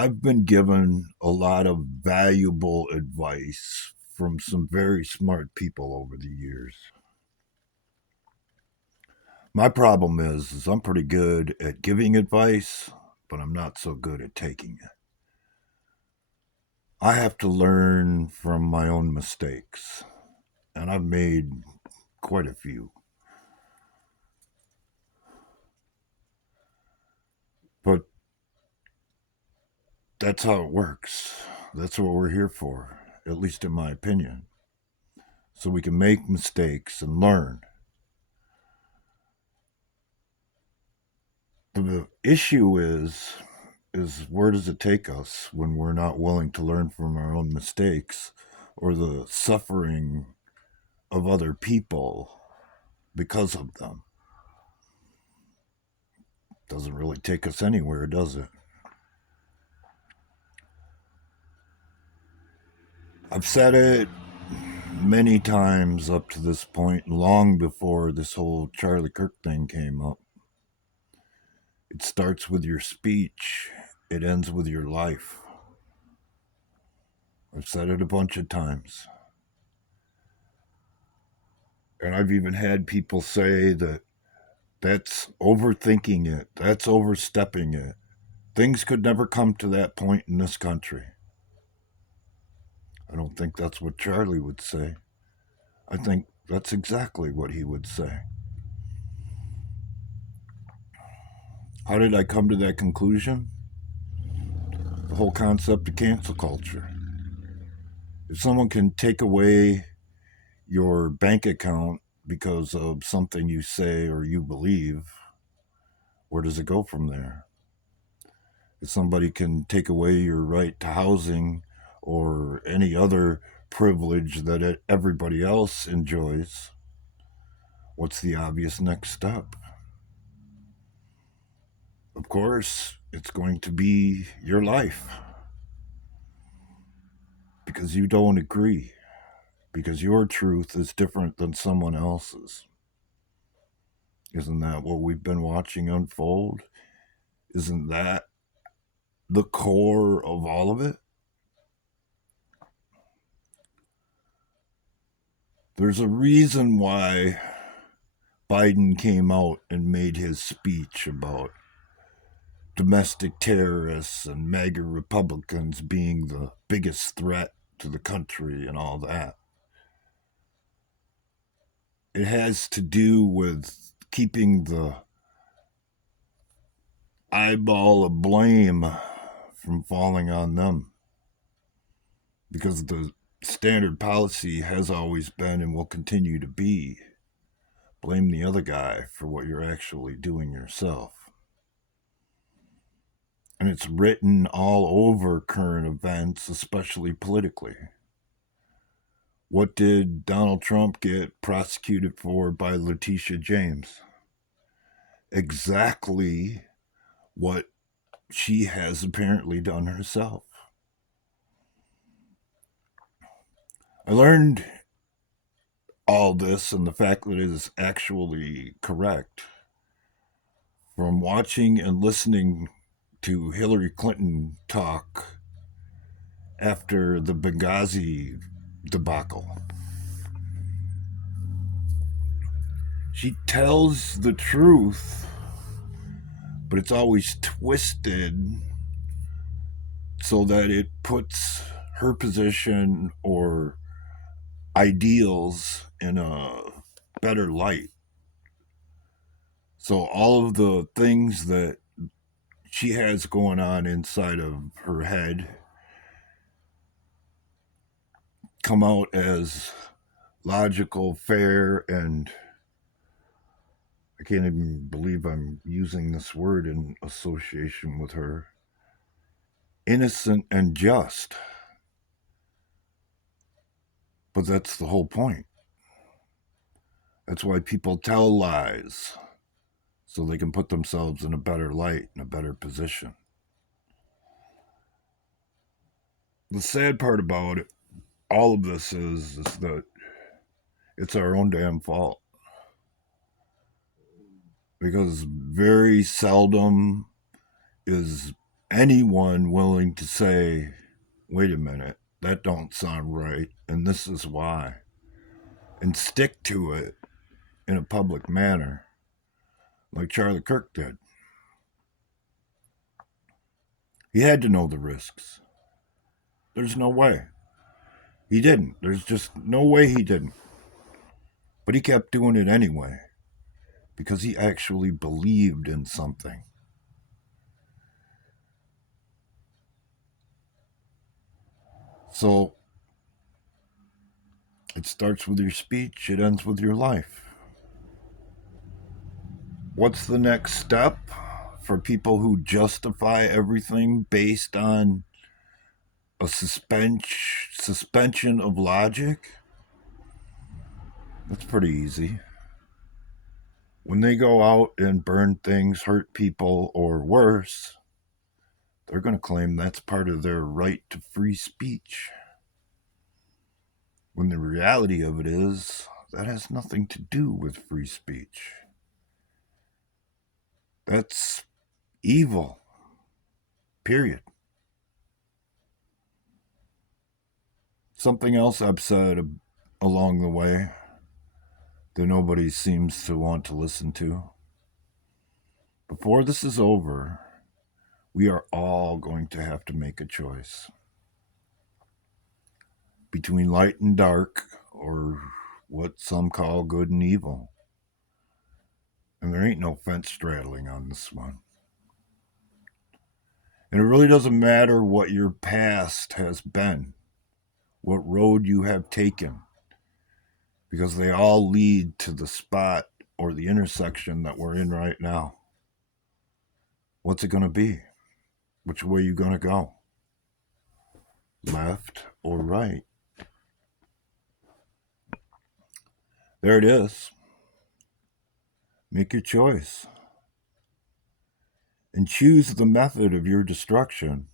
I've been given a lot of valuable advice from some very smart people over the years. My problem is I'm pretty good at giving advice, but I'm not so good at taking it. I have to learn from my own mistakes, and I've made quite a few. But that's how it works. That's what we're here for, at least in my opinion. So we can make mistakes and learn. The issue is where does it take us when we're not willing to learn from our own mistakes or the suffering of other people because of them? Doesn't really take us anywhere, does it? I've said it many times up to this point, long before this whole Charlie Kirk thing came up. It starts with your speech, it ends with your life. I've said it a bunch of times. And I've even had people say that that's overthinking it, that's overstepping it. Things could never come to that point in this country. I don't think that's what Charlie would say. I think that's exactly what he would say. How did I come to that conclusion? The whole concept of cancel culture. If someone can take away your bank account because of something you say or you believe, where does it go from there? If somebody can take away your right to housing or any other privilege that everybody else enjoys, what's the obvious next step? Of course, it's going to be your life because you don't agree, because your truth is different than someone else's. Isn't that what we've been watching unfold? Isn't that the core of all of it? There's a reason why Biden came out and made his speech about domestic terrorists and MAGA Republicans being the biggest threat to the country and all that. It has to do with keeping the eyeball of blame from falling on them. Because the standard policy has always been and will continue to be blame the other guy for what you're actually doing yourself. And it's written all over current events, especially politically. What did Donald Trump get prosecuted for by Letitia James? Exactly what she has apparently done herself. I learned all this and the fact that it is actually correct from watching and listening to Hillary Clinton talk after the Benghazi debacle. She tells the truth, but it's always twisted so that it puts her position or ideals in a better light. So all of the things that she has going on inside of her head come out as logical, fair, and I can't even believe I'm using this word in association with her, innocent and just. But that's the whole point. That's why people tell lies, so they can put themselves in a better light, in a better position. The sad part about it, all of this is that it's our own damn fault. Because very seldom is anyone willing to say, wait a minute, that don't sound right, and this is why, and stick to it in a public manner, like Charlie Kirk did. He had to know the risks. There's no way. He didn't. There's just no way he didn't. But he kept doing it anyway because he actually believed in something. So it starts with your speech, it ends with your life. What's the next step for people who justify everything based on a suspension of logic? That's pretty easy. When they go out and burn things, hurt people, or worse, they're going to claim that's part of their right to free speech. When the reality of it is, that has nothing to do with free speech. That's evil. Period. Something else I've said along the way that nobody seems to want to listen to. Before this is over, we are all going to have to make a choice between light and dark, or what some call good and evil. And there ain't no fence straddling on this one. And it really doesn't matter what your past has been, what road you have taken, because they all lead to the spot or the intersection that we're in right now. What's it going to be? Which way are you going to go? Left or right? There it is. Make your choice. And choose the method of your destruction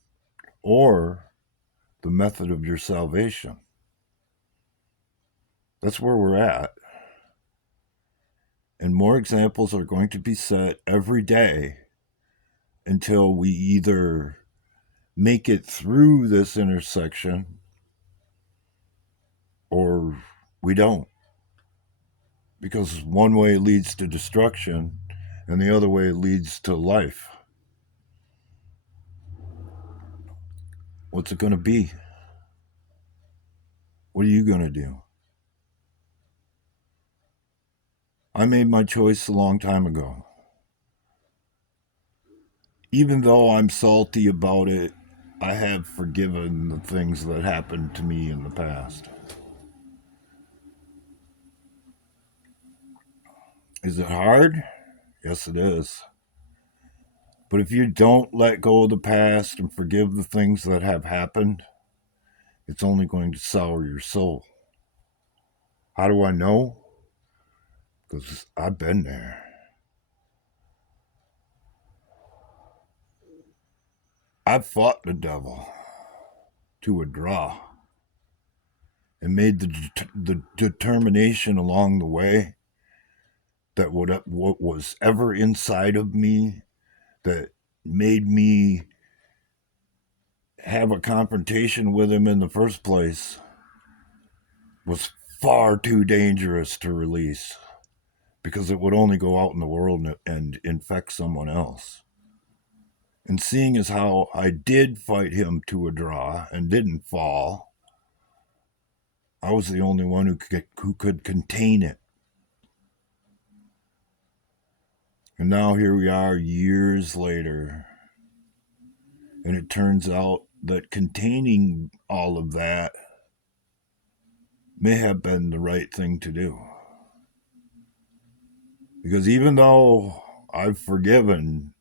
or the method of your salvation. That's where we're at. And more examples are going to be set every day until we either make it through this intersection or we don't. Because one way leads to destruction and the other way leads to life. What's it going to be? What are you going to do? I made my choice a long time ago. Even though I'm salty about it, I have forgiven the things that happened to me in the past. Is it hard? Yes, it is. But if you don't let go of the past and forgive the things that have happened, it's only going to sour your soul. How do I know? Because I've been there. I've fought the devil to a draw and made the determination along the way that what was ever inside of me that made me have a confrontation with him in the first place was far too dangerous to release, because it would only go out in the world and infect someone else. And seeing as how I did fight him to a draw and didn't fall, I was the only one who could contain it. And now here we are years later, and it turns out that containing all of that may have been the right thing to do. Because even though I've forgiven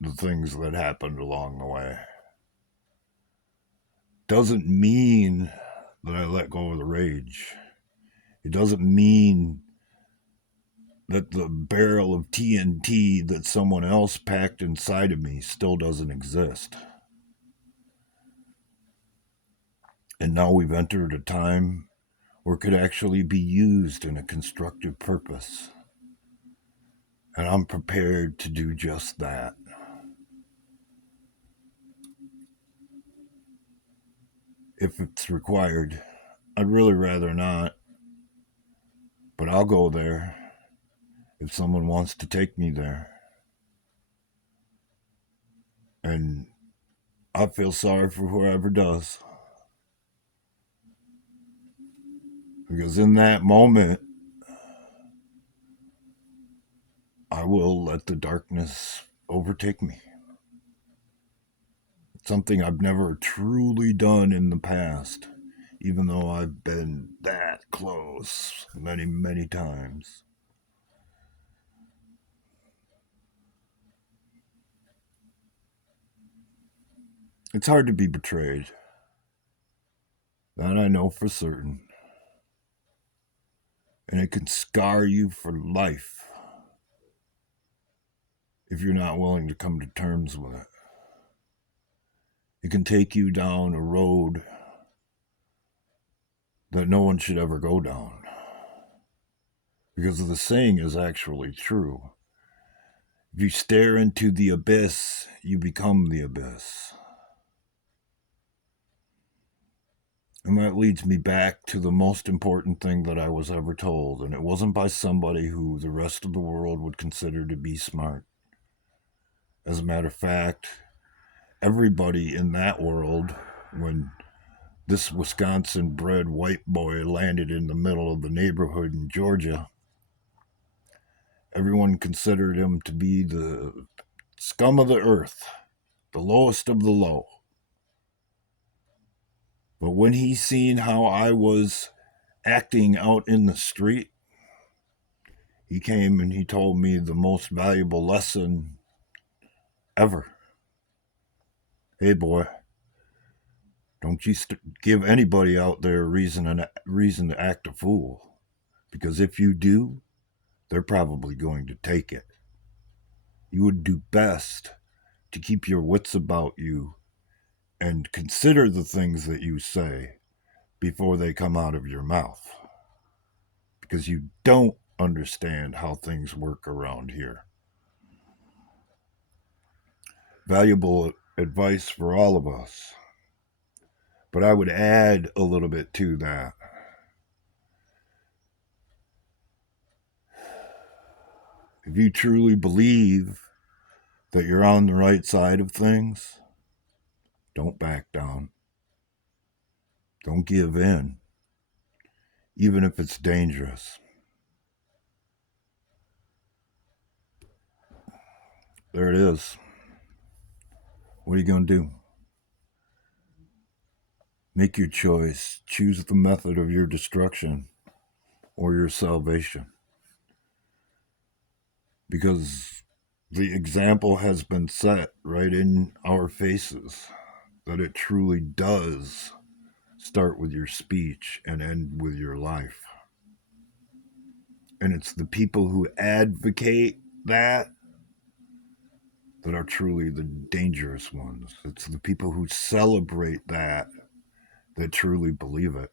the things that happened along the way, doesn't mean that I let go of the rage. It doesn't mean that the barrel of TNT that someone else packed inside of me still doesn't exist. And now we've entered a time where it could actually be used in a constructive purpose. And I'm prepared to do just that. if it's required. I'd really rather not, but I'll go there if someone wants to take me there. And I feel sorry for whoever does. Because in that moment, I will let the darkness overtake me. It's something I've never truly done in the past, even though I've been that close many, many times. It's hard to be betrayed. That I know for certain. And it can scar you for life if you're not willing to come to terms with it. It can take you down a road that no one should ever go down. Because the saying is actually true. If you stare into the abyss, you become the abyss. And that leads me back to the most important thing that I was ever told, and it wasn't by somebody who the rest of the world would consider to be smart. As a matter of fact, everybody in that world, when this Wisconsin-bred white boy landed in the middle of the neighborhood in Georgia, everyone considered him to be the scum of the earth, the lowest of the low. But when he seen how I was acting out in the street, he came and he told me the most valuable lesson ever. Hey, boy, don't you give anybody out there a reason to act a fool. Because if you do, they're probably going to take it. You would do best to keep your wits about you and consider the things that you say before they come out of your mouth. Because you don't understand how things work around here. Valuable advice for all of us. But I would add a little bit to that. If you truly believe that you're on the right side of things, don't back down. Don't give in, even if it's dangerous. There it is. What are you going to do? Make your choice. Choose the method of your destruction or your salvation. Because the example has been set right in our faces that it truly does start with your speech and end with your life. And it's the people who advocate that are truly the dangerous ones. It's the people who celebrate that truly believe it.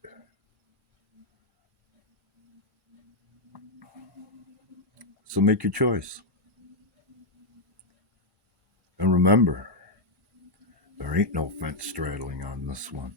So make your choice. And remember, there ain't no fence straddling on this one.